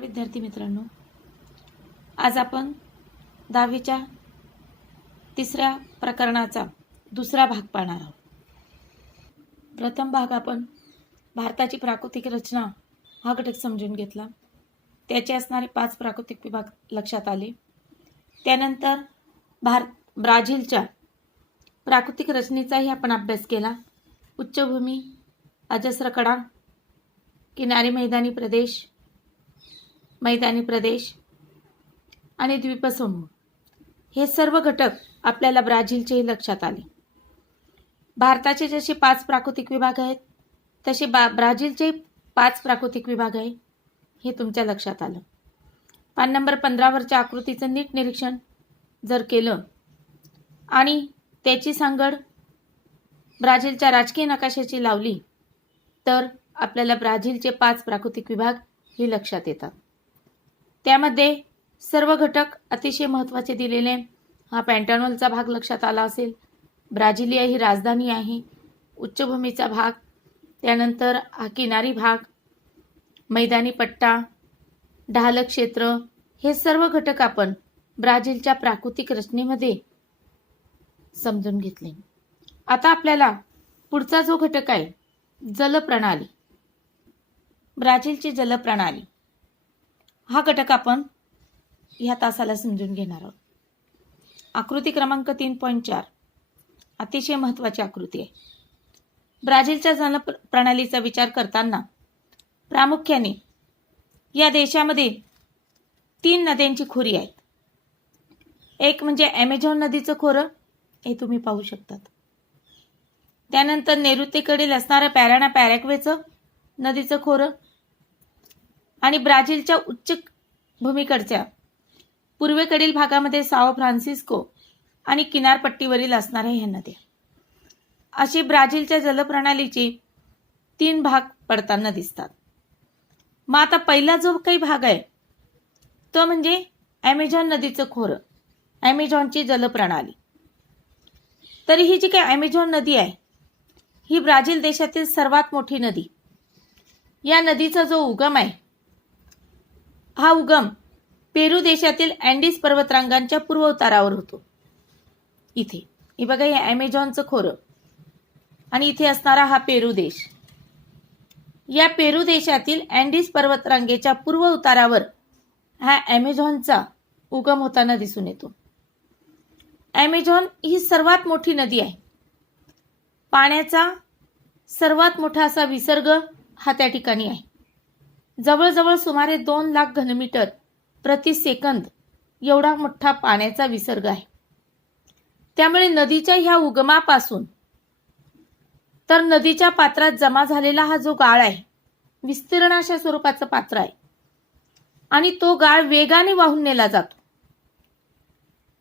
नमस्कार विद्यार्थी मित्रांनो, आज आपण 10वीच्या तिसऱ्या प्रकरणाचा दुसरा भाग पाहणार आहोत. प्रथम भाग आपण भारताची प्राकृतिक रचना हा घटक समजून घेतला. त्याचे असणारे 5 प्राकृतिक विभाग लक्षात आले. त्यानंतर ब्राझीलच्या प्राकृतिक रचनेचाही आपण अभ्यास केला. उच्चभूमी, अजस्र कडा, किनारी मैदानी प्रदेश आणि द्वीपसमूह हे सर्व घटक आपल्याला ब्राझीलचेही लक्षात आले. भारताचे जसे 5 प्राकृतिक विभाग आहेत तसे ब्राझीलचे 5 प्राकृतिक विभाग आहे हे तुमच्या लक्षात आलं. पान नंबर 15 वरच्या आकृतीचं नीट निरीक्षण जर केलं आणि त्याची सांगड ब्राझीलच्या राजकीय नकाशाची लावली तर आपल्याला ब्राझीलचे 5 प्राकृतिक विभाग हे लक्षात येतात. त्यामध्ये सर्व घटक अतिशय महत्त्वाचे दिलेले. हा पॅन्टानोलचा भाग लक्षात आला असेल. ब्राझिलिया ही राजधानी आहे. उच्चभूमीचा भाग, त्यानंतर हा किनारी भाग, मैदानी पट्टा, ढाल क्षेत्र हे सर्व घटक आपण ब्राझीलच्या प्राकृतिक रचनेमध्ये समजून घेतले. आता आपल्याला पुढचा जो घटक आहे जलप्रणाली, ब्राझीलची जलप्रणाली हा घटक आपण ह्या तासाला समजून घेणार आहोत. आकृती क्रमांक 3.4 अतिशय महत्त्वाची आकृती आहे. ब्राझीलच्या जलप्रणालीचा विचार करताना प्रामुख्याने या देशामध्ये 3 नद्यांची खोरी आहेत. एक म्हणजे ॲमेझॉन नदीचं खोरं, हे तुम्ही पाहू शकतात. त्यानंतर नैऋत्येकडील असणारं पॅराग्वेचं नदीचं खोरं आणि ब्राझीलच्या उच्च भूमीकडच्या पूर्वेकडील भागामध्ये साओ फ्रान्सिस्को आणि किनारपट्टीवरील असणाऱ्या ह्या नद्या, अशी ब्राझीलच्या जलप्रणालीचे 3 भाग पडताना दिसतात. मग आता पहिला जो काही भाग आहे तो म्हणजे ॲमेझॉन नदीचं खोरं, ॲमेझॉनची जलप्रणाली. तरी ही जी काही ॲमेझॉन नदी आहे ही ब्राझील देशातील सर्वात मोठी नदी. या नदीचा जो उगम आहे हा उगम पेरू देशातील अँडीज पर्वतरांगांच्या पूर्व उतारावर होतो. इथे हे बघा, हे ॲमेझॉनचं खोरं आणि इथे असणारा हा पेरू देश. या पेरू देशातील अँडीज पर्वतरांगेच्या पूर्व उतारावर हा ॲमेझॉनचा उगम होताना दिसून येतो. ॲमेझॉन ही सर्वात मोठी नदी आहे. पाण्याचा सर्वात मोठा असा विसर्ग हा त्या ठिकाणी आहे. जवळजवळ सुमारे 2 लाख घनमीटर प्रति सेकंद एवढा मोठा पाण्याचा विसर्ग आहे. त्यामुळे नदीच्या ह्या उगमापासून तर नदीच्या पात्रात जमा झालेला हा जो गाळ आहे विस्तीर्ण अशा स्वरूपाचं पात्र आहे आणि तो गाळ वेगाने वाहून नेला जातो.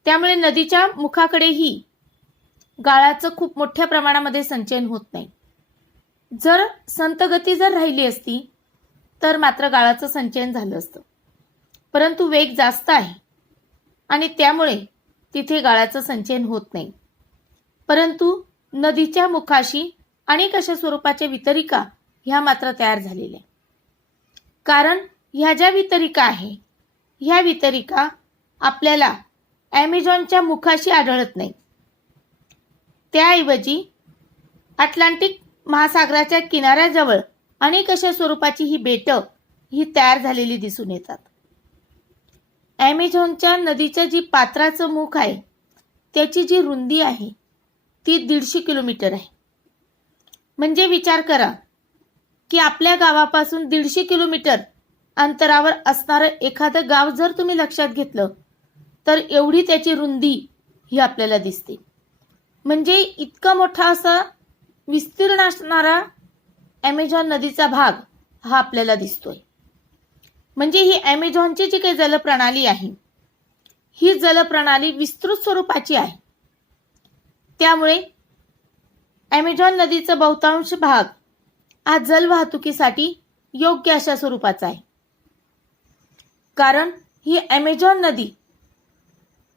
त्यामुळे नदीच्या मुखाकडेही गाळाचं खूप मोठ्या प्रमाणामध्ये संचयन होत नाही. जर संत गती जर राहिली असती तर मात्र गाळाचं संचयन झालं असतं, परंतु वेग जास्त आहे आणि त्यामुळे तिथे गाळाचं संचयन होत नाही. परंतु नदीच्या मुखाशी अनेक अशा स्वरूपाच्या वितरिका ह्या मात्र तयार झालेल्या. कारण ह्या ज्या वितरिका आहे ह्या वितरिका आपल्याला ॲमेझॉनच्या मुखाशी आढळत नाही. त्याऐवजी अटलांटिक महासागराच्या किनाऱ्याजवळ अनेक अशा स्वरूपाची ही बेटं ही तयार झालेली दिसून येतात. ॲमेझॉनच्या नदीच्या जी पात्राचं मुख आहे त्याची जी रुंदी आहे ती 150 किलोमीटर आहे. म्हणजे विचार करा की आपल्या गावापासून 150 किलोमीटर अंतरावर असणारं एखादं गाव जर तुम्ही लक्षात घेतलं तर एवढी त्याची रुंदी ही आपल्याला दिसते. म्हणजे इतका मोठा असा विस्तीर्ण असणारा ॲमेझॉन नदीचा भाग हा आपल्याला दिसतोय. म्हणजे ही ॲमेझॉनची जी काही जलप्रणाली आहे ही जलप्रणाली विस्तृत स्वरूपाची आहे. त्यामुळे ॲमेझॉन नदीचा बहुतांश भाग हा जलवाहतुकीसाठी योग्य अशा स्वरूपाचा आहे. कारण ही ॲमेझॉन नदी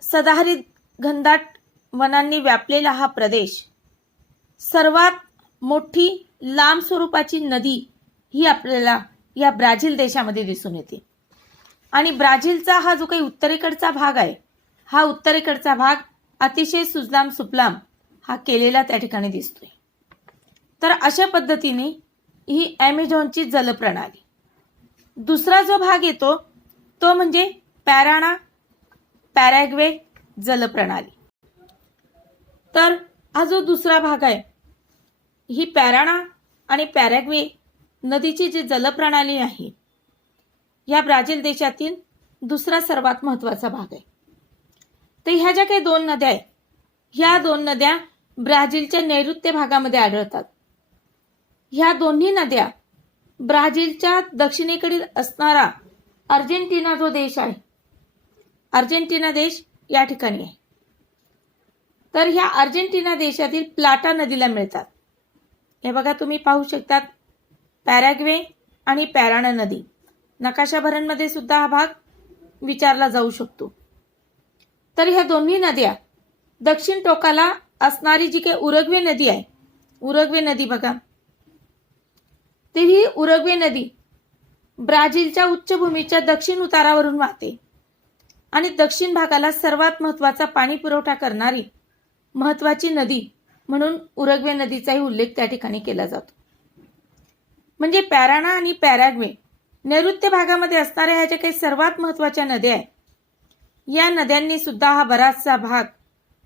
सदाहरित घनदाट वनांनी व्यापलेला हा प्रदेश, सर्वात मोठी लांब स्वरूपाची नदी ही आपल्याला या ब्राझील देशामध्ये दिसून येते. आणि ब्राझीलचा हा जो काही उत्तरेकडचा भाग आहे, हा उत्तरेकडचा भाग अतिशय सुजलाम सुफलाम हा केलेला त्या ठिकाणी दिसतोय. तर अशा पद्धतीने ही ॲमेझॉनची जलप्रणाली. दुसरा जो भाग येतो तो म्हणजे पॅराना पॅराग्वे जलप्रणाली. तर हा जो दुसरा भाग आहे, ही पॅराना आणि पॅराग्वे नदीची जी जलप्रणाली आहे, या ब्राझील देशातील दुसरा सर्वात महत्त्वाचा भाग आहे. तर ह्या ज्या काही दोन नद्या आहेत, ह्या दोन नद्या ब्राझीलच्या नैऋत्य भागामध्ये आढळतात. ह्या दोन्ही नद्या ब्राझीलच्या दक्षिणेकडील असणारा अर्जेंटिना जो देश आहे, अर्जेंटिना देश या ठिकाणी आहे. तर ह्या अर्जेंटिना देशातील प्लाटा नदीला मिळतात. हे बघा, तुम्ही पाहू शकतात पॅराग्वे आणि पॅराना नदी. नकाशाभरणमध्ये सुद्धा हा भाग विचारला जाऊ शकतो. तर ह्या दोन्ही नद्या दक्षिण टोकाला असणारी जी काही उरुग्वे नदी आहे, उरुग्वे नदी बघा, तर ही उरुग्वे नदी ब्राझीलच्या उच्चभूमीच्या दक्षिण उतारावरून वाहते आणि दक्षिण भागाला सर्वात महत्त्वाचा पाणी पुरवठा करणारी महत्त्वाची नदी म्हणून उरुग्वे नदीचाही उल्लेख त्या ठिकाणी केला जातो. म्हणजे पॅराना आणि पॅराग्वे नैऋत्य भागामध्ये असणाऱ्या ह्या ज्या काही सर्वात महत्त्वाच्या नद्या आहेत, या नद्यांनी सुद्धा हा बराचसा भाग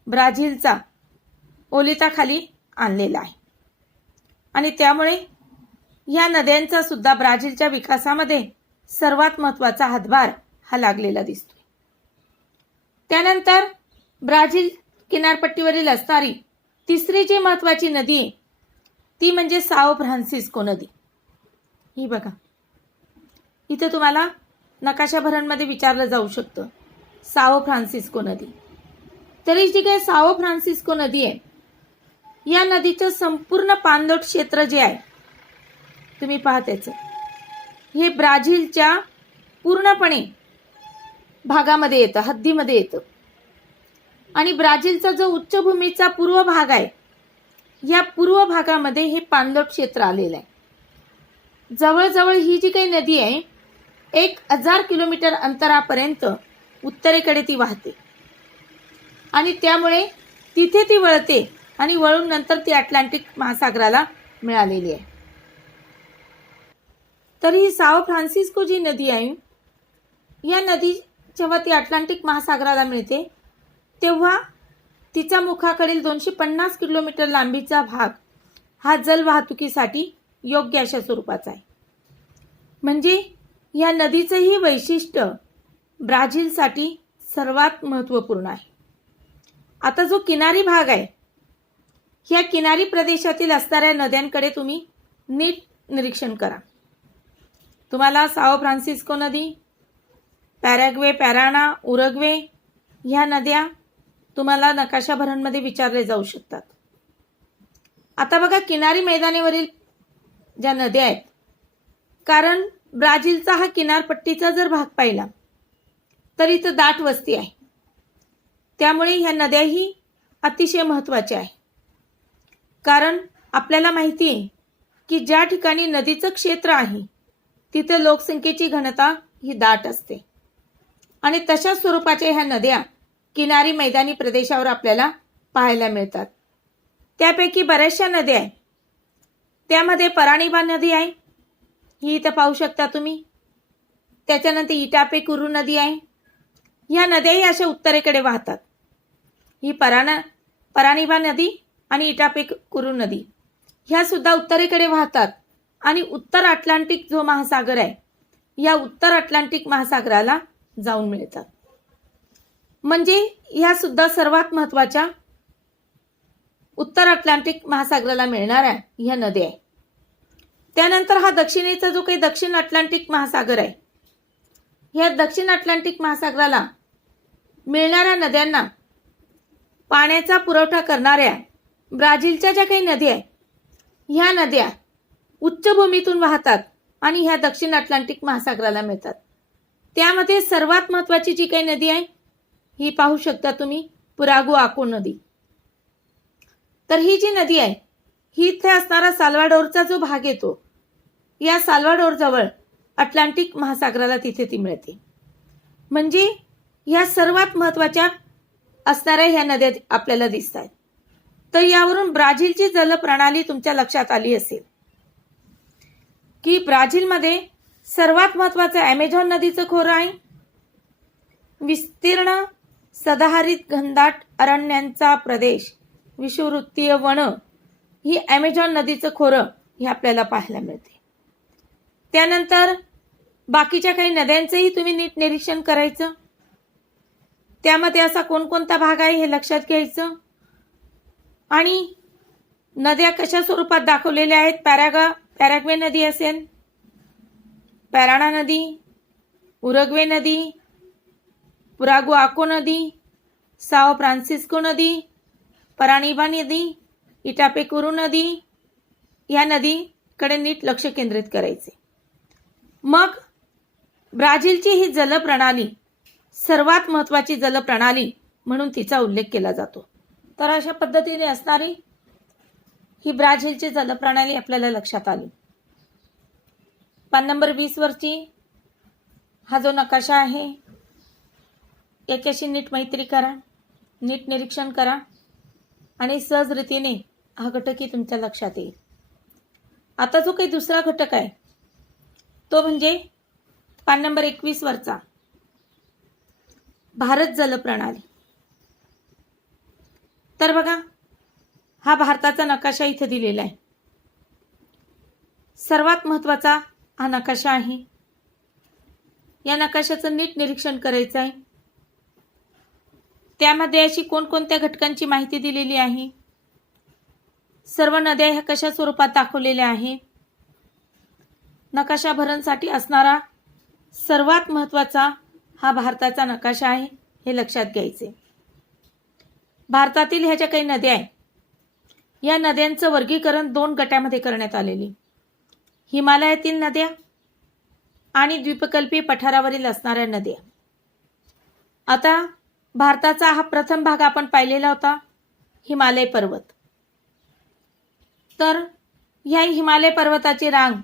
ब्राझीलचा ओलिताखाली आणलेला आहे आणि त्यामुळे या नद्यांचा सुद्धा ब्राझीलच्या विकासामध्ये सर्वात महत्त्वाचा हातभार हा लागलेला दिसतोय. त्यानंतर ब्राझील किनारपट्टीवरील असणारी तिसरी जी महत्त्वाची नदी आहे, ती म्हणजे साओ फ्रान्सिस्को नदी. ही बघा, इथे तुम्हाला नकाशाभरणमध्ये विचारलं जाऊ शकतं साओ फ्रान्सिस्को नदी. तरी जी काही साओ फ्रान्सिस्को नदी आहे, या नदीचं संपूर्ण पाणलोट क्षेत्र जे आहे, तुम्ही पहा त्याचं, हे ब्राझीलच्या पूर्णपणे भागामध्ये येतं, हद्दीमध्ये येतं. आणि ब्राझीलचा जो उच्चभूमीचा पूर्व भाग आहे, या पूर्व भागामध्ये हे पाणलोट क्षेत्र आलेलं आहे. जवळजवळ ही जी काही नदी आहे 1000 किलोमीटर अंतरापर्यंत उत्तरेकडे ती वाहते आणि त्यामुळे तिथे ती वळते आणि वळून नंतर ती अटलांटिक महासागराला मिळालेली आहे. तर ही साओ फ्रान्सिस्को जी नदी आहे, या नदी जेव्हा ती अटलांटिक महासागराला मिळते तेव्हा तिचा मुखाकडील 250 किलोमीटर लांबीचा भाग हा जल वाहतुकीसाठी योग्य अशा स्वरूपाचा आहे. म्हणजे या नदीचंही वैशिष्ट्य ब्राझीलसाठी सर्वात महत्त्वपूर्ण आहे. आता जो किनारी भाग आहे, ह्या किनारी प्रदेशातील असणाऱ्या नद्यांकडे तुम्ही नीट निरीक्षण करा. तुम्हाला साओ फ्रान्सिस्को नदी, पॅराग्वे, पॅराना, उरुग्वे ह्या नद्या तुम्हाला नकाशाभरणमध्ये विचारले जाऊ शकतात. आता बघा, किनारी मैदानावरील ज्या नद्या आहेत, कारण ब्राझीलचा हा किनारपट्टीचा जर भाग पाहिला तर इथं दाट वस्ती आहे, त्यामुळे ह्या नद्याही अतिशय महत्त्वाच्या आहे. कारण आपल्याला माहिती आहे की ज्या ठिकाणी नदीचं क्षेत्र आहे तिथे लोकसंख्येची घनता ही दाट असते आणि तशा स्वरूपाच्या ह्या नद्या किनारी मैदानी प्रदेशावर आपल्याला पाहायला मिळतात. त्यापैकी बऱ्याचशा नद्या आहेत, त्यामध्ये परानिबा नदी आहे, ही इथं पाहू शकता तुम्ही. त्याच्यानंतर इटापेकुरू नदी आहे. ह्या नद्याही अशा उत्तरेकडे वाहतात. ही परानिबा नदी आणि इटापेकुरू नदी ह्या सुद्धा उत्तरेकडे वाहतात आणि उत्तर अटलांटिक जो महासागर आहे, या उत्तर अटलांटिक महासागराला जाऊन मिळतात. म्हणजे ह्या सुद्धा सर्वात महत्त्वाच्या उत्तर अटलांटिक महासागराला मिळणाऱ्या ह्या नद्या आहेत. त्यानंतर हा दक्षिणेचा जो काही दक्षिण अटलांटिक महासागर आहे, ह्या दक्षिण अटलांटिक महासागराला मिळणाऱ्या नद्यांना पाण्याचा पुरवठा करणाऱ्या ब्राझीलच्या ज्या काही नद्या आहेत, ह्या नद्या उच्चभूमीतून वाहतात आणि ह्या दक्षिण अटलांटिक महासागराला मिळतात. त्यामध्ये सर्वात महत्त्वाची जी काही नदी आहे, ही पाहू शकता तुम्ही, पुरागुआको नदी. तर ही जी नदी आहे, ही इथे असणारा साल्वाडोरचा जो भाग येतो, या साल्वाडोर जवळ अटलांटिक महासागराला तिथे ती मिळते. म्हणजे ह्या सर्वात महत्त्वाच्या असणाऱ्या ह्या नद्या आपल्याला दिसत आहेत. तर यावरून ब्राझीलची जलप्रणाली तुमच्या लक्षात आली असेल की ब्राझीलमध्ये सर्वात महत्त्वाचं ॲमेझॉन नदीचं खोरं आहे. विस्तीर्ण सदाहरित घनदाट अरण्यांचा प्रदेश, विषुववृत्तीय वन, ही ॲमेझॉन नदीचं खोरं हे आपल्याला पाहायला मिळते. त्यानंतर बाकीच्या काही नद्यांचंही तुम्ही नीट निरीक्षण करायचं. त्यामध्ये असा कोणकोणता भाग आहे हे लक्षात घ्यायचं. आणि नद्या कशा स्वरूपात दाखवलेल्या आहेत. पॅराग्वे नदी असेल, पॅराना नदी, उरुग्वे नदी, पुरागुआको नदी, साओ फ्रान्सिस्को नदी, परानिबा नदी, इटापेकुरू नदी, या नदीकडे नीट लक्ष केंद्रित करायचे. मग ब्राझीलची ही जलप्रणाली सर्वात महत्त्वाची जलप्रणाली म्हणून तिचा उल्लेख केला जातो. तर अशा पद्धतीने असणारी ही ब्राझीलची जलप्रणाली आपल्याला लक्षात आली. पान नंबर 20 वरची हा जो नकाशा आहे याच्याशी नीट मैत्री करा, नीट निरीक्षण करा आणि सहज रीतीने हा घटकही तुमच्या लक्षात येईल. आता जो काही दुसरा घटक आहे तो म्हणजे पान नंबर 21 वरचा भारत जलप्रणाली. तर बघा, हा भारताचा नकाशा इथे दिलेला आहे. सर्वात महत्त्वाचा हा नकाशा आहे. या नकाशाचं नीट निरीक्षण करायचं आहे. त्यामध्ये अशी कोणकोणत्या घटकांची माहिती दिलेली आहे, सर्व नद्या ह्या कशा स्वरूपात दाखवलेल्या आहे, नकाशा भरणसाठी असणारा सर्वात महत्त्वाचा हा भारताचा नकाशा आहे हे लक्षात घ्यायचे. भारतातील ह्या ज्या काही नद्या आहेत या नद्यांचं वर्गीकरण 2 गटामध्ये करण्यात आलेली. हिमालयातील नद्या आणि द्वीपकल्पीय पठारावरील असणाऱ्या नद्या. आता भारताचा हा प्रथम भाग आपण पाहिलेला होता, हिमालय पर्वत. तर या हिमालय पर्वताची रांग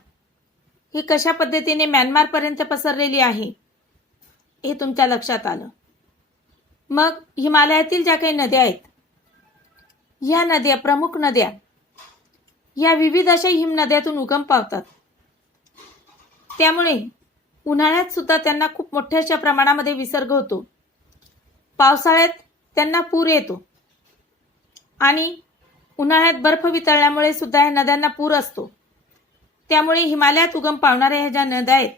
ही कशा पद्धतीने म्यानमारपर्यंत पसरलेली आहे हे तुमच्या लक्षात आलं. मग हिमालयातील ज्या काही नद्या आहेत या नद्या, प्रमुख नद्या, या विविध अशा हिमनद्यातून उगम पावतात. त्यामुळे उन्हाळ्यात सुद्धा त्यांना खूप मोठ्याशा प्रमाणामध्ये विसर्ग होतो. पावसाळ्यात त्यांना पूर येतो आणि उन्हाळ्यात बर्फ वितळल्यामुळे सुद्धा या नद्यांना पूर असतो. त्यामुळे हिमालयात उगम पावणाऱ्या ह्या ज्या नद्या आहेत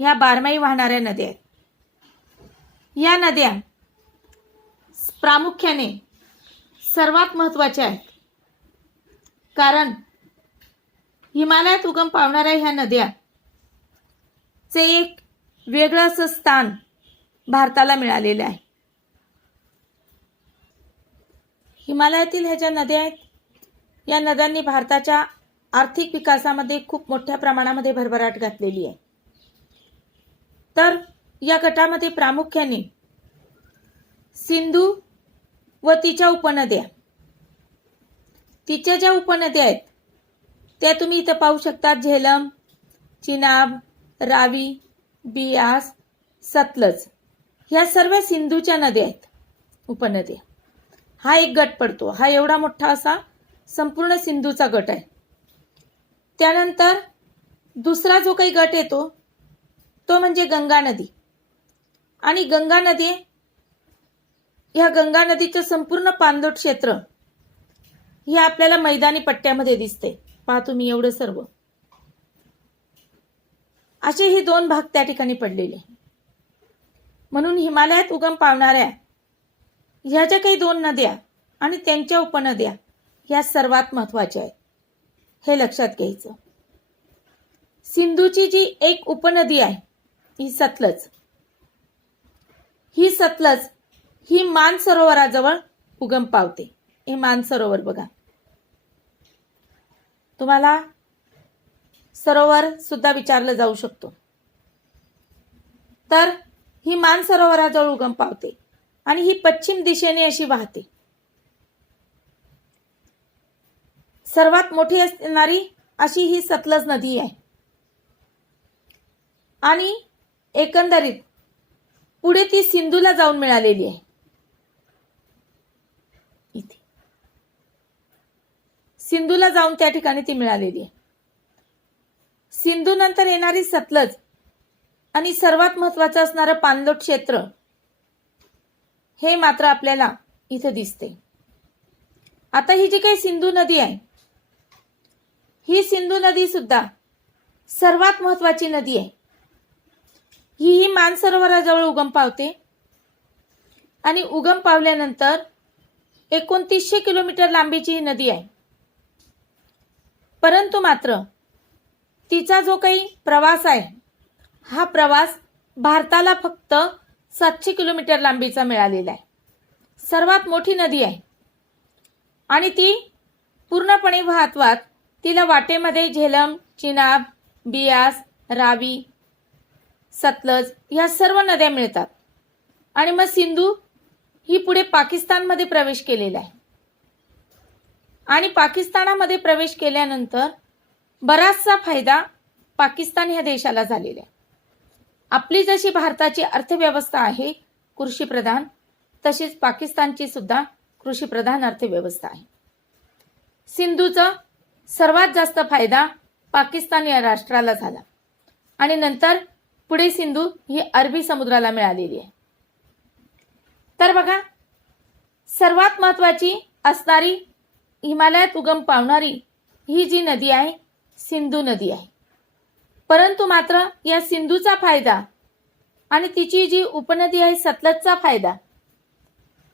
ह्या बारमाही वाहणाऱ्या नद्या आहेत. या नद्या प्रामुख्याने सर्वात महत्त्वाच्या आहेत, कारण हिमालयात उगम पावणाऱ्या ह्या नद्याचे एक वेगळं असं स्थान भारताला मिळालेलं आहे. हिमालयातील ह्या ज्या नद्या आहेत या नद्यांनी भारताच्या आर्थिक विकासामध्ये खूप मोठ्या प्रमाणामध्ये भरभराट घातलेली आहे. तर या गटामध्ये प्रामुख्याने सिंधू व तिच्या उपनद्या, तिच्या ज्या उपनद्या आहेत त्या तुम्ही इथं पाहू शकता. झेलम, चिनाब, रावी, बियास, सतलज, ह्या सर्व सिंधूच्या नद्या आहेत, उपनद्या. हा एक गट पडतो. हा एवढा मोठा असा संपूर्ण सिंधूचा गट आहे. त्यानंतर दुसरा जो काही गट येतो तो म्हणजे गंगा नदी. आणि गंगा नदी, ह्या गंगा नदीचं संपूर्ण पाणलोट क्षेत्र हे आपल्याला मैदानी पट्ट्यामध्ये दिसते. पहा तुम्ही एवढं सर्व. असे हे 2 भाग त्या ठिकाणी पडलेले. म्हणून हिमालयात उगम पावणाऱ्या ह्या ज्या काही 2 नद्या आणि त्यांच्या उपनद्या ह्या सर्वात महत्त्वाच्या आहेत, हे लक्षात घ्यायचं. सिंधूची जी एक उपनदी आहे ही सतलज, ही सतलज ही मानसरोवराजवळ उगम पावते. हे मानसरोवर बघा, तुम्हाला सरोवर सुद्धा विचारलं जाऊ शकतो. तर ही मानसरोवराजवळ उगम पावते आणि ही पश्चिम दिशेने अशी वाहते. सर्वात मोठी असणारी अशी ही सतलज नदी आहे. आणि एकंदरीत पुढे ती सिंधूला जाऊन मिळालेली आहे. इथे सिंधूला जाऊन त्या ठिकाणी ती मिळालेली आहे. सिंधू नंतर येणारी सतलज आणि सर्वात महत्वाचं असणारं पाणलोट क्षेत्र हे मात्र आपल्याला इथे दिसते. आता ही जी काही सिंधू नदी आहे, ही सिंधू नदी सुद्धा सर्वात महत्वाची नदी आहे. ही मानसरोवराजवळ उगम पावते आणि उगम पावल्यानंतर 2900 किलोमीटर लांबीची ही नदी आहे. परंतु मात्र तिचा जो काही प्रवास आहे, हा प्रवास भारताला फक्त 700 किलोमीटर लांबीचा मिळालेला आहे. सर्वात मोठी नदी आहे आणि ती पूर्णपणे वाहत तिला वाटेमध्ये झेलम, चिनाब, बियास, रावी, सतलज या सर्व नद्या मिळतात. आणि मग सिंधू ही पुढे पाकिस्तानमध्ये प्रवेश केलेला आहे. आणि पाकिस्तानामध्ये प्रवेश केल्यानंतर बराचसा फायदा पाकिस्तान ह्या देशाला झालेला आहे. आपली जशी भारताची अर्थव्यवस्था आहे कृषीप्रधान, तशीच पाकिस्तानची सुद्धा कृषीप्रधान अर्थव्यवस्था आहे. सिंधूचा सर्वात जास्त फायदा पाकिस्तान या राष्ट्राला झाला आणि नंतर पुढे सिंधू ही अरबी समुद्राला मिळालेली आहे. तर बघा, सर्वात महत्वाची असणारी हिमालयात उगम पावणारी ही जी नदी आहे, सिंधू नदी आहे. परंतु मात्र या सिंधूचा फायदा आणि तिची जी उपनदी आहे सतलजचा फायदा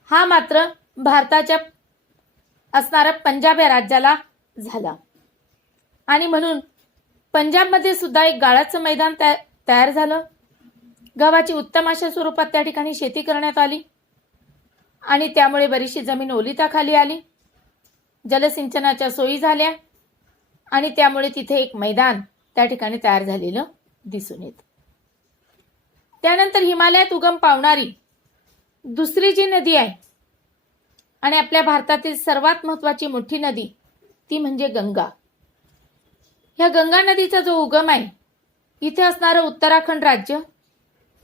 हा मात्र भारताच्या असणाऱ्या पंजाब या राज्याला झाला. आणि म्हणून पंजाबमध्ये सुद्धा एक गाळाचं मैदान तयार झालं. गव्हाची उत्तम अशा स्वरूपात त्या ठिकाणी शेती करण्यात आली आणि त्यामुळे बरीचशी जमीन ओलिताखाली आली. जलसिंचनाच्या सोयी झाल्या आणि त्यामुळे तिथे एक मैदान त्या ठिकाणी तयार झालेलं दिसून येतं. त्यानंतर हिमालयात उगम पावणारी दुसरी जी नदी आहे आणि आपल्या भारतातील सर्वात महत्वाची मोठी नदी ती म्हणजे गंगा. ह्या गंगा नदीचा जो उगम आहे, इथे असणारं उत्तराखंड राज्य,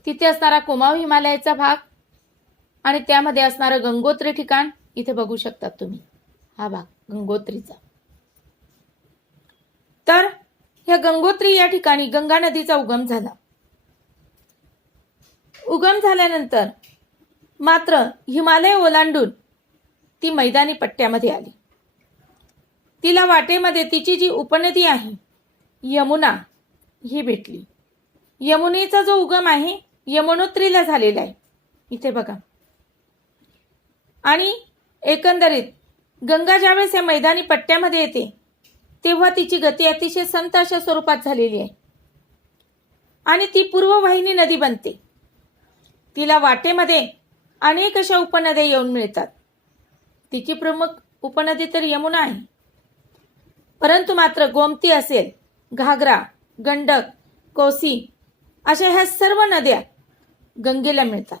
तिथे असणारा कुमाऊ हिमालयाचा भाग आणि त्यामध्ये असणारं गंगोत्री ठिकाण इथे बघू शकतात तुम्ही. हा भाग गंगोत्रीचा. तर ह्या गंगोत्री या ठिकाणी गंगा नदीचा उगम झाला. उगम झाल्यानंतर मात्र हिमालय ओलांडून ती मैदानी पट्ट्यामध्ये आली. तिला वाटेमध्ये तिची जी उपनदी आहे यमुना ही भेटली. यमुनेचा जो उगम आहे यमुनोत्रीला झालेला आहे इथे बघा. आणि एकंदरीत गंगा ज्यावेळेस या मैदानी पट्ट्यामध्ये येते तेव्हा तिची गती अतिशय संत अशा स्वरूपात झालेली आहे आणि ती पूर्ववाहिनी नदी बनते. तिला वाटेमध्ये अनेक अशा उपनद्या येऊन मिळतात. तिची प्रमुख उपनदी तर यमुना आहे, परंतु मात्र गोमती असेल, घागरा, गंडक, कोसी अशा ह्या सर्व नद्या गंगेला मिळतात.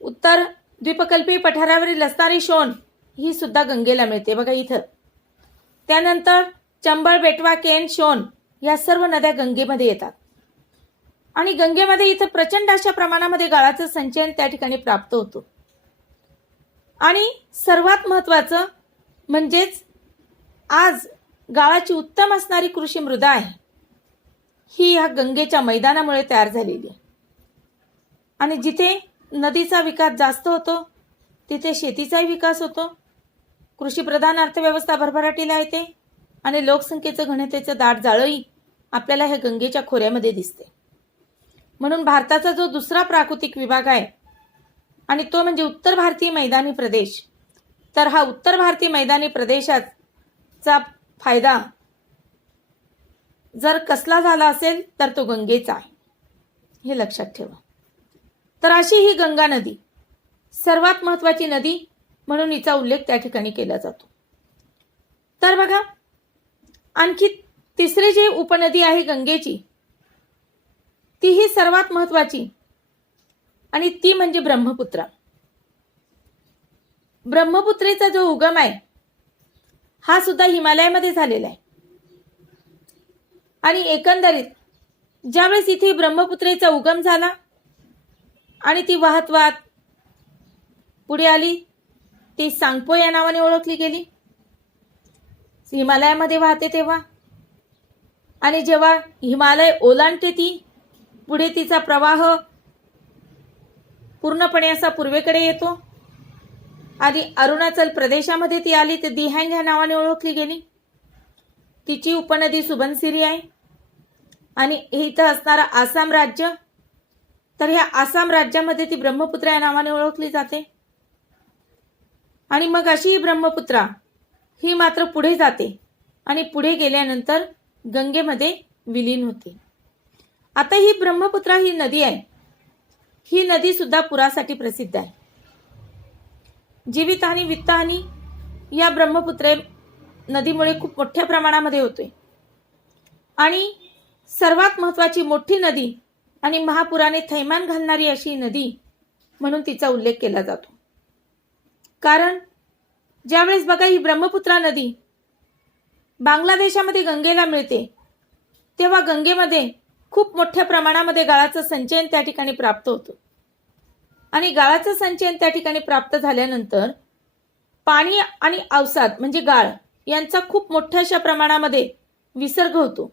उत्तर द्वीपकल्पीय पठारावरील असणारी शोण ही सुद्धा गंगेला मिळते बघा इथं. त्यानंतर चंबळ, बेटवा, केन, शोण या सर्व नद्या गंगेमध्ये येतात आणि गंगेमध्ये इथं प्रचंड अशा प्रमाणामध्ये गाळाचं संचयन त्या ठिकाणी प्राप्त होतो. आणि सर्वात महत्वाचं म्हणजेच आज गाळाची उत्तम असणारी कृषी मृदा आहे ही ह्या गंगेच्या मैदानामुळे तयार झालेली आहे. आणि जिथे नदीचा विकास जास्त होतो तिथे शेतीचाही विकास होतो. कृषीप्रधान अर्थव्यवस्था भरभराटीला येते आणि लोकसंख्येचं घनतेचं दाट जाळंही आपल्याला ह्या गंगेच्या खोऱ्यामध्ये दिसते. म्हणून भारताचा जो दुसरा प्राकृतिक विभाग आहे आणि तो म्हणजे उत्तर भारतीय मैदानी प्रदेश, तर हा उत्तर भारतीय मैदानी प्रदेशाचा फायदा जर कसला झाला असेल तर तो गंगेचा आहे, हे लक्षात ठेवा. तर अशी ही गंगा नदी सर्वात महत्वाची नदी म्हणून हिचा उल्लेख त्या ठिकाणी केला जातो. तर बघा, आणखी तिसरी जी उपनदी आहे गंगेची तीही सर्वात महत्वाची आणि ती म्हणजे ब्रह्मपुत्रा. ब्रह्मपुत्रेचा जो उगम आहे हा सुद्धा हिमालयामध्ये झालेला आहे. आणि एकंदरीत ज्यावेळेस इथे ब्रह्मपुत्रेचा उगम झाला आणि ती वाहत वाहत पुढे आली. ती सांगपो या नावाने ओळखली गेली. हिमालयामध्ये वाहते तेव्हा, आणि जेव्हा हिमालय ओलांडते ती पुढे तिचा प्रवाह पूर्णपणे असा पूर्वेकडे येतो. आधी अरुणाचल प्रदेशामध्ये ती आली तर दिहँग ह्या नावाने ओळखली गेली. तिची उपनदी सुबनसिरी आहे. आणि इथं असणारा आसाम राज्य, तर ह्या आसाम राज्यामध्ये ती ब्रह्मपुत्रा या नावाने ओळखली जाते. आणि मग अशी ही ब्रह्मपुत्रा ही मात्र पुढे जाते आणि पुढे गेल्यानंतर गंगेमध्ये विलीन होते. आता ही ब्रह्मपुत्रा ही नदी आहे. ही नदी सुद्धा पुरासाठी प्रसिद्ध आहे. जीवितहानी वित्तहानी या ब्रह्मपुत्रे नदीमुळे खूप मोठ्या प्रमाणामध्ये होते. आणि सर्वात महत्त्वाची मोठी नदी आणि महापुराने थैमान घालणारी अशी नदी म्हणून तिचा उल्लेख केला जातो. कारण ज्यावेळेस बघा ही ब्रह्मपुत्रा नदी बांगलादेशामध्ये गंगेला मिळते तेव्हा गंगेमध्ये खूप मोठ्या प्रमाणामध्ये गाळाचं संचयन त्या ठिकाणी प्राप्त होतं. आणि गाळाचं संचयन त्या ठिकाणी प्राप्त झाल्यानंतर पाणी आणि अवसाद म्हणजे गाळ यांचा खूप मोठ्या अशा प्रमाणामध्ये विसर्ग होतो.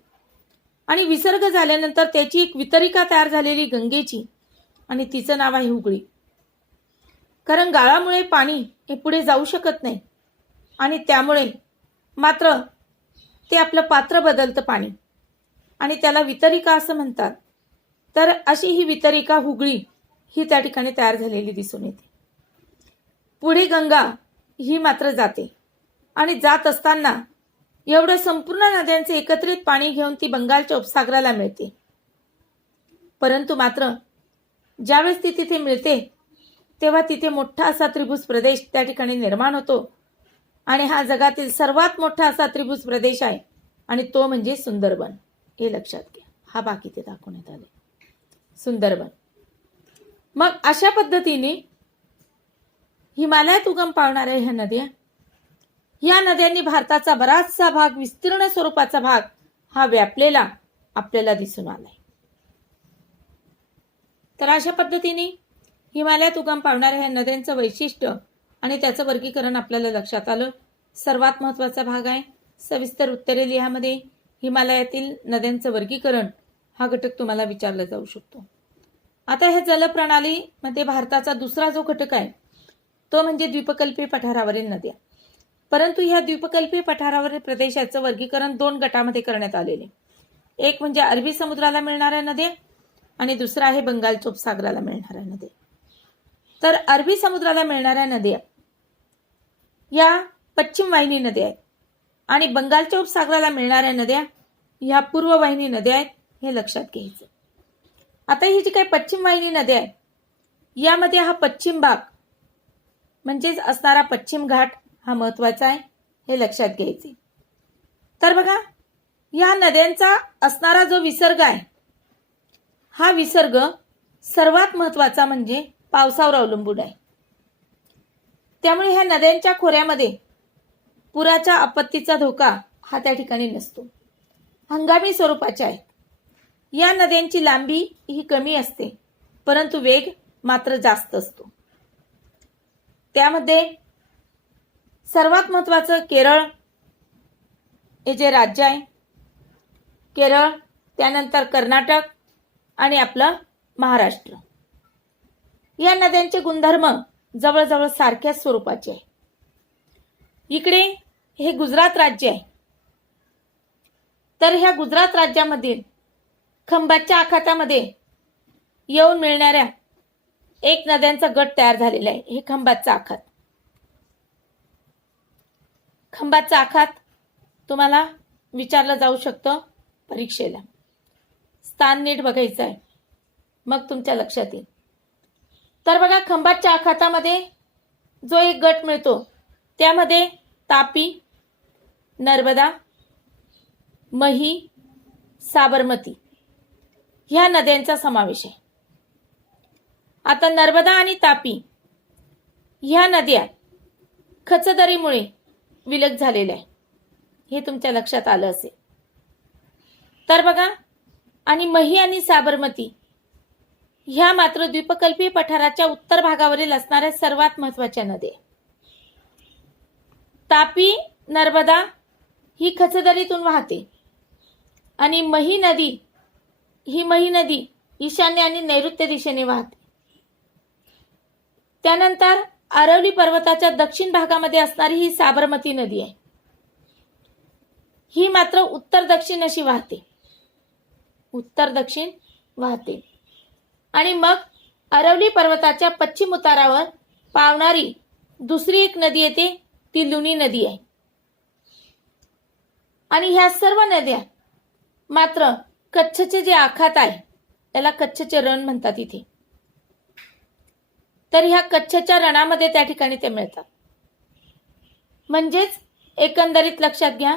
आणि विसर्ग झाल्यानंतर त्याची एक वितरिका तयार झालेली गंगेची, आणि तिचं नाव आहे हुगळी. कारण गाळामुळे पाणी हे पुढे जाऊ शकत नाही आणि त्यामुळे मात्र ते आपलं पात्र बदलतं पाणी, आणि त्याला वितरिका असं म्हणतात. तर अशी ही वितरिका हुगळी ही त्या ठिकाणी तयार झालेली दिसून येते. पुढे गंगा ही मात्र जाते आणि जात असताना एवढं संपूर्ण नद्यांचे एकत्रित पाणी घेऊन ती बंगालच्या उपसागराला मिळते. परंतु मात्र ज्यावेळेस ती तिथे मिळते तेव्हा तिथे मोठा असा त्रिभुज प्रदेश त्या ठिकाणी निर्माण होतो. आणि हा जगातील सर्वात मोठा असा त्रिभुज प्रदेश आहे आणि तो म्हणजे सुंदरबन. हे लक्षात घ्या. हा भाग इथे दाखवण्यात आले, सुंदरबन. मग अशा पद्धतीने हिमालयात उगम पावणाऱ्या ह्या नद्या, या नद्यांनी भारताचा बराचसा भाग, विस्तीर्ण स्वरूपाचा भाग हा व्यापलेला आपल्याला दिसून आलाय. तर अशा पद्धतीने हिमालयात उगम पावणाऱ्या ह्या नद्यांचं वैशिष्ट्य आणि त्याचं वर्गीकरण आपल्याला लक्षात आलं. सर्वात महत्त्वाचा भाग आहे सविस्तर उत्तरे लिहामध्ये हिमालयातील नद्यांचं वर्गीकरण हा घटक तुम्हाला विचारला जाऊ शकतो. आता ह्या जलप्रणालीमध्ये भारताचा दुसरा जो घटक आहे तो म्हणजे द्वीपकल्पीय पठारावरील नद्या. परंतु ह्या द्वीपकल्पीय पठारावरील प्रदेशाचं वर्गीकरण दोन गटामध्ये करण्यात आलेले. एक म्हणजे अरबी समुद्राला मिळणाऱ्या नद्या आणि दुसरा आहे बंगालच्या उपसागराला मिळणाऱ्या नद्या. तर अरबी समुद्राला मिळणाऱ्या नद्या या पश्चिम वाहिनी नद्या आहेत आणि बंगालच्या उपसागराला मिळणाऱ्या नद्या ह्या पूर्व वाहिनी नद्या आहेत. हे लक्षात घ्यायचं. आता ही जी काही पश्चिम वाहिनी नद्या आहेत यामध्ये हा पश्चिम भाग म्हणजेच असणारा पश्चिम घाट हा महत्वाचा आहे. हे लक्षात घ्यायचे. तर बघा या नद्यांचा असणारा जो विसर्ग आहे हा विसर्ग सर्वात महत्वाचा म्हणजे पावसावर अवलंबून आहे. त्यामुळे ह्या नद्यांच्या खोऱ्यामध्ये पुराच्या आपत्तीचा धोका हा त्या ठिकाणी नसतो. हंगामी स्वरूपाच्या आहेत. या नद्यांची लांबी ही कमी असते परंतु वेग मात्र जास्त असतो. त्यामध्ये सर्वात महत्त्वाचं केरळ हे जे राज्य आहे, केरळ, त्यानंतर कर्नाटक आणि आपलं महाराष्ट्र, या नद्यांचे गुणधर्म जवळजवळ सारख्याच स्वरूपाचे आहे. इकडे हे गुजरात राज्य आहे. तर ह्या गुजरात राज्यामधील खंबातच्या आखातामध्ये येऊन मिळणाऱ्या एक नद्यांचा गट तयार झालेला आहे. हे खंबातचा आखात. खंबातचा आखात तुम्हाला विचारलं जाऊ शकतं परीक्षेला. स्थान नीट बघायचं आहे मग तुमच्या लक्षात येईल. तर बघा खंबातच्या आखातामध्ये जो एक गट मिळतो त्यामध्ये तापी, नर्मदा, मही, साबरमती ह्या नद्यांचा समावेश आहे. आता नर्मदा आणि तापी ह्या नद्या खचदरीमुळे विलग झालेल्या आहे. हे तुमच्या लक्षात आलं असेल. तर बघा आणि मही आणि साबरमती ह्या मात्र द्वीपकल्पीय पठाराच्या उत्तर भागावरील असणाऱ्या सर्वात महत्वाच्या नद्या. तापी नर्मदा ही खचदरीतून वाहते आणि मही नदी ईशान्य आणि नैऋत्य दिशेने वाहते. त्यानंतर अरवली पर्वताच्या दक्षिण भागामध्ये असणारी ही साबरमती नदी आहे. ही मात्र उत्तर दक्षिण अशी वाहते, उत्तर दक्षिण वाहते. आणि मग अरवली पर्वताच्या पश्चिम उतारावर पावणारी दुसरी एक नदी येते, ती लुनी नदी आहे. आणि ह्या सर्व नद्या मात्र कच्छचे जे आखात आहे त्याला कच्छचे रण म्हणतात इथे. तर ह्या कच्छच्या रणामध्ये त्या ठिकाणी ते मिळतात. म्हणजेच एकंदरीत लक्षात घ्या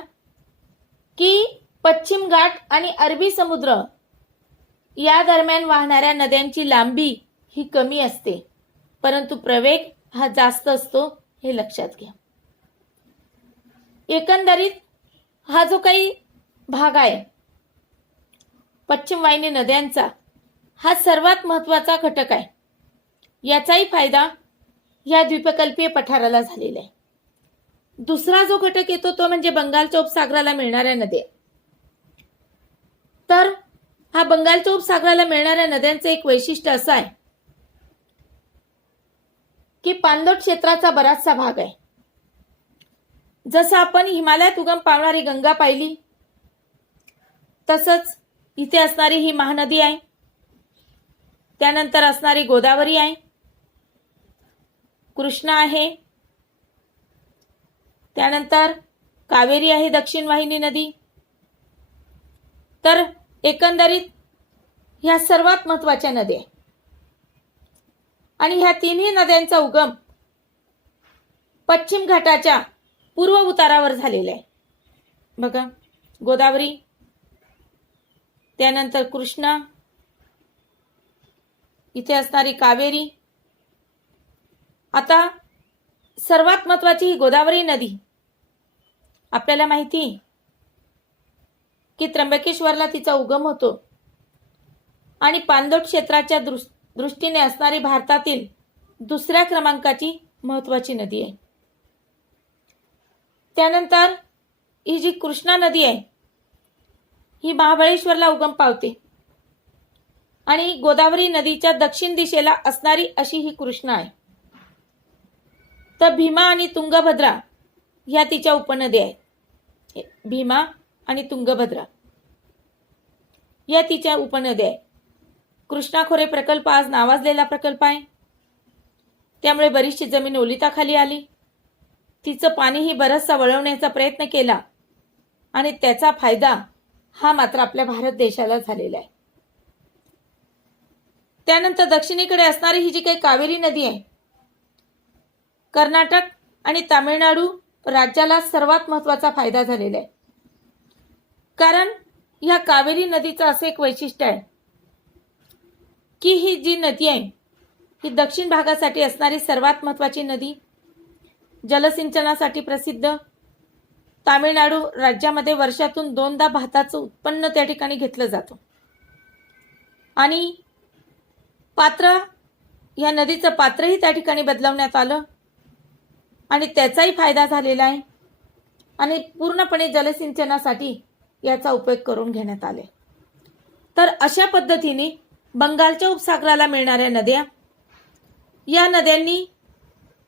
की पश्चिम घाट आणि अरबी समुद्र या दरम्यान वाहणाऱ्या नद्यांची लांबी ही कमी असते, परंतु प्रवेग हा जास्त असतो, हे लक्षात घ्या. एकंदरीत हा जो काही भाग आहे पश्चिम वाहिनी नद्यांचा, हा सर्वात महत्वाचा घटक आहे. याचाही फायदा या द्वीपकल्पीय पठाराला झालेला आहे. दुसरा जो घटक येतो तो म्हणजे बंगालच्या उपसागराला मिळणाऱ्या नद्या. तर हा बंगालच्या उपसागराला मिळणाऱ्या नद्यांचं एक वैशिष्ट्य असं आहे की पाणलोट क्षेत्राचा बराचसा भाग आहे. जसं आपण हिमालयात उगम पावणारी गंगा पाहिली, तसंच इथे असणारी ही महानदी आहे. त्यानंतर असणारी गोदावरी आहे, कृष्णा आहे, त्यानंतर कावेरी आहे दक्षिण वाहिनी नदी. तर एकंदरीत ह्या सर्वात महत्वाच्या नद्या आहेत. आणि ह्या तिन्ही नद्यांचा उगम पश्चिम घाटाच्या पूर्व उतारावर झालेला आहे. बघा, गोदावरी, त्यानंतर कृष्णा, इथे असणारी कावेरी. आता सर्वात महत्वाची ही गोदावरी नदी. आपल्याला माहिती की त्र्यंबकेश्वरला तिचा उगम होतो आणि पाणलोट क्षेत्राच्या दृष्टीने असणारी भारतातील दुसऱ्या क्रमांकाची महत्वाची नदी आहे. त्यानंतर ही जी कृष्णा नदी आहे ही महाबळेश्वरला उगम पावते आणि गोदावरी नदीच्या दक्षिण दिशेला असणारी अशी ही कृष्णा आहे. तर भीमा आणि तुंगभद्रा ह्या तिच्या उपनद्या आहेत. भीमा आणि तुंगभद्रा या तिच्या उपनद्या आहेत. कृष्णा खोरे प्रकल्प आज नावाजलेला प्रकल्प आहे, त्यामुळे बरीचशी जमीन ओलिताखाली आली. तिचं पाणीही बरचसा वळवण्याचा प्रयत्न केला आणि त्याचा फायदा हा मात्र आपल्या भारत देशाला झालेला आहे. त्यानंतर दक्षिणेकडे असणारी ही जी काही कावेरी नदी आहे, कर्नाटक आणि तामिळनाडू राज्याला सर्वात महत्वाचा फायदा झालेला आहे. कारण या कावेरी नदीचं असं एक वैशिष्ट्य आहे की ही जी नदी आहे ही दक्षिण भागासाठी असणारी सर्वात महत्वाची नदी, जलसिंचनासाठी प्रसिद्ध. तामिळनाडू राज्यामध्ये वर्षातून 2दा भाताचं उत्पन्न त्या ठिकाणी घेतलं जातं आणि पात्र, या नदीचं पात्रही त्या ठिकाणी बदलवण्यात आलं आणि त्याचाही फायदा झालेला आहे आणि पूर्णपणे जलसिंचनासाठी याचा उपयोग करून घेण्यात आले. तर अशा पद्धतीने बंगालच्या उपसागराला मिळणाऱ्या नद्या, या नद्यांनी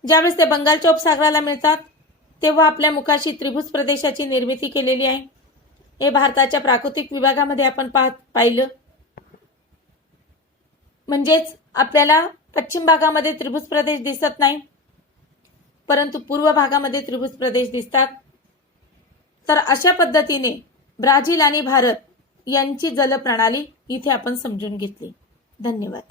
ज्यावेळेस ते बंगालच्या उपसागराला मिळतात तेव्हा आपल्या मुखाशी त्रिभुज प्रदेशाची निर्मिती केलेली आहे. हे भारताच्या प्राकृतिक विभागामध्ये आपण पाहिलं. म्हणजेच आपल्याला पश्चिम भागामध्ये त्रिभुज प्रदेश दिसत नाही, परंतु पूर्व भागामध्ये त्रिभुज प्रदेश दिसतात. तर अशा पद्धतीने ब्राझील आणि भारत यांची जलप्रणाली इथे आपण समजून घेतली. धन्यवाद.